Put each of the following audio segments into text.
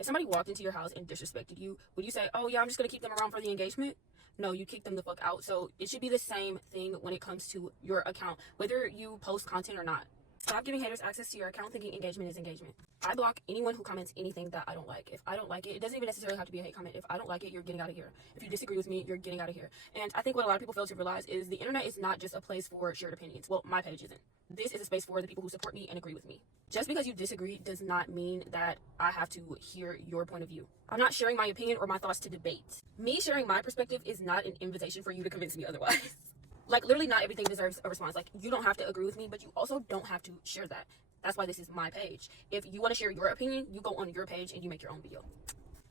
If somebody walked into your house and disrespected you, would you say, oh yeah, I'm just gonna keep them around for the engagement? No, you kick them the fuck out. So it should be the same thing when it comes to your account, whether you post content or not. Stop giving haters access to your account thinking engagement is engagement. I block anyone who comments anything that I don't like. If I don't like it, it doesn't even necessarily have to be a hate comment. If I don't like it, you're getting out of here. If you disagree with me, you're getting out of here. And I think what a lot of people fail to realize is the internet is not just a place for shared opinions. Well, my page isn't. This is a space for the people who support me and agree with me. Just because you disagree does not mean that I have to hear your point of view. I'm not sharing my opinion or my thoughts to debate. Me sharing my perspective is not an invitation for you to convince me otherwise. Like, literally not everything deserves a response. Like, you don't have to agree with me, but you also don't have to share that. That's why this is my page. If you want to share your opinion, you go on your page and you make your own video.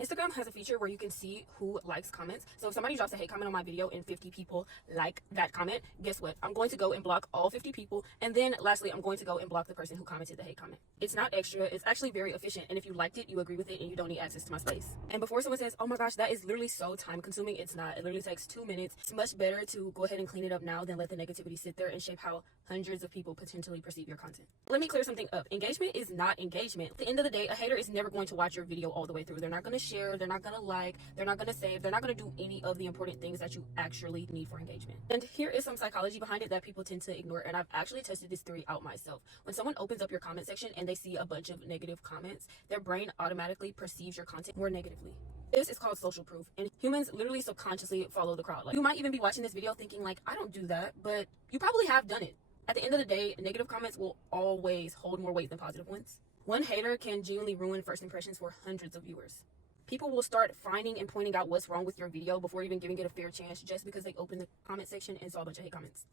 Instagram has a feature where you can see who likes comments. So if somebody drops a hate comment on my video and 50 people like that comment, guess what? I'm going to go and block all 50 people. And then lastly, I'm going to go and block the person who commented the hate comment. It's not extra. It's actually very efficient. And if you liked it, you agree with it, and you don't need access to my space. And before someone says, oh my gosh, that is literally so time consuming, it's not. It literally takes 2 minutes. It's much better to go ahead and clean it up now than let the negativity sit there and shape how hundreds of people potentially perceive your content. Let me clear something up. Engagement is not engagement. At the end of the day, a hater is never going to watch your video all the way through. They're not going to share. They're not going to like, they're not going to save, they're not going to do any of the important things that you actually need for engagement. And here is some psychology behind it that people tend to ignore, and I've actually tested this theory out myself. When someone opens up your comment section and they see a bunch of negative comments, their brain automatically perceives your content more negatively. This is called social proof, and humans literally subconsciously follow the crowd. Like, you might even be watching this video thinking like, I don't do that, but you probably have done it. At the end of the day, negative comments will always hold more weight than positive ones. One hater can genuinely ruin first impressions for hundreds of viewers. People will start finding and pointing out what's wrong with your video before even giving it a fair chance just because they opened the comment section and saw a bunch of hate comments.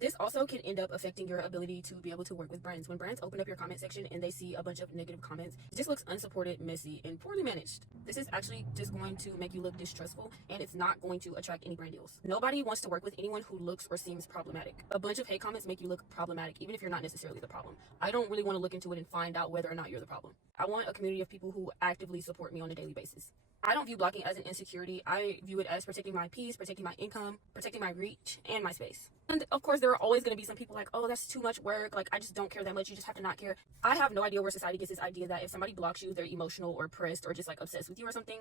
This also can end up affecting your ability to be able to work with brands. When brands open up your comment section and they see a bunch of negative comments, it just looks unsupported, messy, and poorly managed. This is actually just going to make you look distrustful, and it's not going to attract any brand deals. Nobody wants to work with anyone who looks or seems problematic. A bunch of hate comments make you look problematic, even if you're not necessarily the problem. I don't really want to look into it and find out whether or not you're the problem. I want a community of people who actively support me on a daily basis. I don't view blocking as an insecurity. I view it as protecting my peace, protecting my income, protecting my reach, and my space. And of course, there are always going to be some people like, oh, that's too much work. Like, I just don't care that much. You just have to not care. I have no idea where society gets this idea that if somebody blocks you, they're emotional or pressed or just like obsessed with you or something.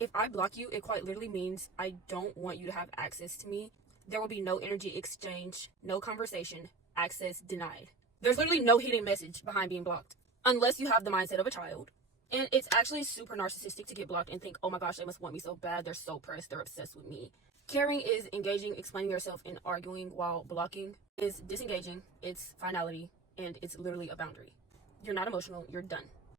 If I block you, it quite literally means I don't want you to have access to me. There will be no energy exchange, no conversation, access denied. There's literally no hidden message behind being blocked, unless you have the mindset of a child. And it's actually super narcissistic to get blocked and think, oh my gosh, they must want me so bad. They're so pressed. They're obsessed with me. Caring is engaging, explaining yourself, and arguing, while blocking is disengaging. It's finality, and it's literally a boundary. You're not emotional. You're done.